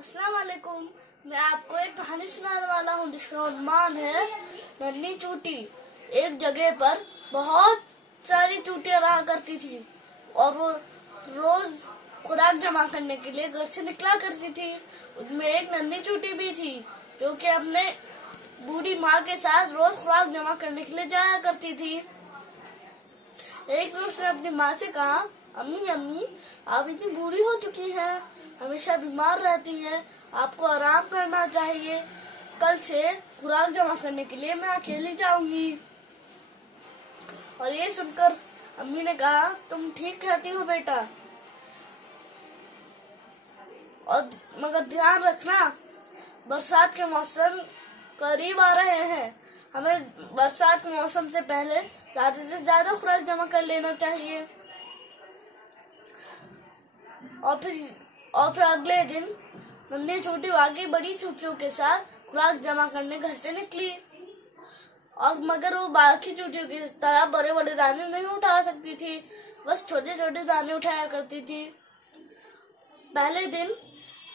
अस्सलाम वालेकुम। मैं आपको एक कहानी सुनाने वाला हूँ जिसका उन्माद है नन्ही चूटी। एक जगह पर बहुत सारी चूटियां रहा करती थी और वो रोज खुराक जमा करने के लिए घर से निकला करती थी। उनमें एक नन्ही चूटी भी थी जो कि अपने बूढ़ी माँ के साथ रोज खुराक जमा करने के लिए जाया करती थी। एक दिन उसने अपनी माँ से कहा, अम्मी अम्मी आप इतनी बूढ़ी हो चुकी हैं, हमेशा बीमार रहती हैं, आपको आराम करना चाहिए। कल से खुराक जमा करने के लिए मैं अकेली जाऊंगी। और ये सुनकर अम्मी ने कहा, तुम ठीक कहती हो बेटा, और मगर ध्यान रखना बरसात के मौसम करीब आ रहे हैं, हमें बरसात के मौसम से पहले ज्यादा से ज्यादा खुराक जमा कर लेना चाहिए। और फिर अगले दिन नन्ही चूटी वाकई बड़ी चूटियों के साथ खुराक जमा करने घर से निकली। और मगर वो बाकी चूटियों की तरह बड़े बड़े दाने नहीं उठा सकती थी, बस छोटे छोटे दाने उठाया करती थी। पहले दिन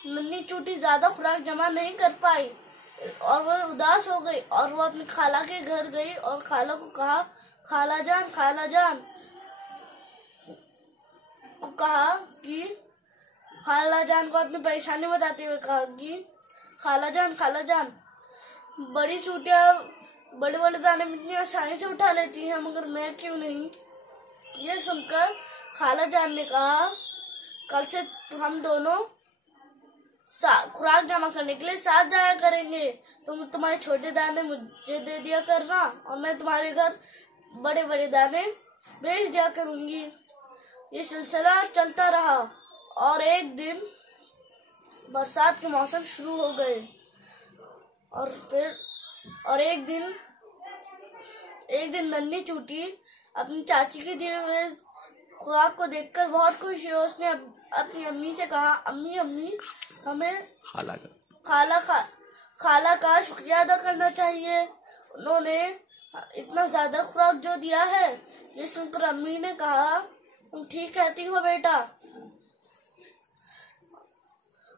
नन्ही चूटी ज्यादा खुराक जमा नहीं कर पाई और वो उदास हो गई और वो अपनी खाला के घर गई और खाला को कहा, खाला जान को कहा कि खाला जान को अपनी परेशानी बताते हुए कहा कि खाला जान बड़ी चूटियां बड़े बड़े दाने इतनी आसानी से उठा लेती हैं, मगर मैं क्यों नहीं। ये सुनकर खाला जान ने कहा, कल से हम दोनों खुराक जमा करने के लिए साथ जाया करेंगे। तुम तुम्हारे छोटे दाने मुझे दे दिया करना और मैं तुम्हारे घर बड़े बड़े दाने भेज दिया करूंगी। ये सिलसिला चलता रहा और एक दिन बरसात के मौसम शुरू हो गए और एक दिन नन्ही चूटी अपनी चाची के दिए हुए खुराक को देखकर बहुत खुश हुई। उसने अपनी अम्मी से कहा, अम्मी हमें खाला का शुक्रिया अदा करना चाहिए, उन्होंने इतना ज्यादा खुराक जो दिया है। ये सुनकर अम्मी ने कहा, तुम ठीक कहती हो बेटा।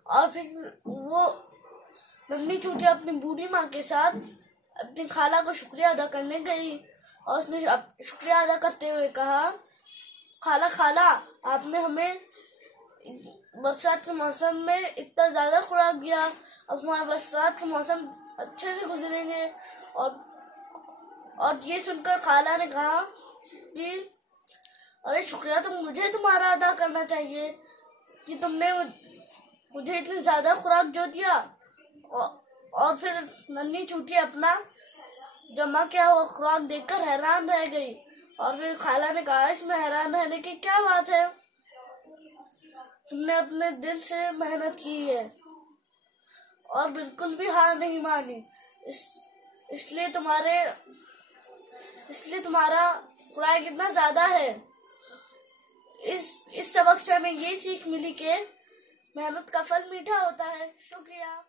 और फिर वो नन्ही चूटी अपनी बूढ़ी माँ के साथ अपनी खाला को शुक्रिया अदा करने गई और उसने शुक्रिया अदा करते हुए कहा, खाला आपने हमें बरसात के मौसम में इतना ज्यादा खुराक दिया, अब हमारे बरसात के मौसम अच्छे से गुजरेंगे। और ये सुनकर खाला ने कहा कि अरे शुक्रिया तो मुझे तुम्हारा अदा करना चाहिए कि तुमने मुझे इतनी ज्यादा खुराक जो दिया। और फिर नन्ही चूटी अपना जमा किया हुआ खुराक देखकर हैरान रह गई और फिर खाला ने कहा, इसमें हैरान रहने की क्या बात है, तुमने अपने दिल से मेहनत की है और बिल्कुल भी हार नहीं मानी, इसलिए तुम्हारा खुराक इतना ज्यादा है। इस सबक से हमें ये सीख मिली कि मेहनत का फल मीठा होता है। शुक्रिया।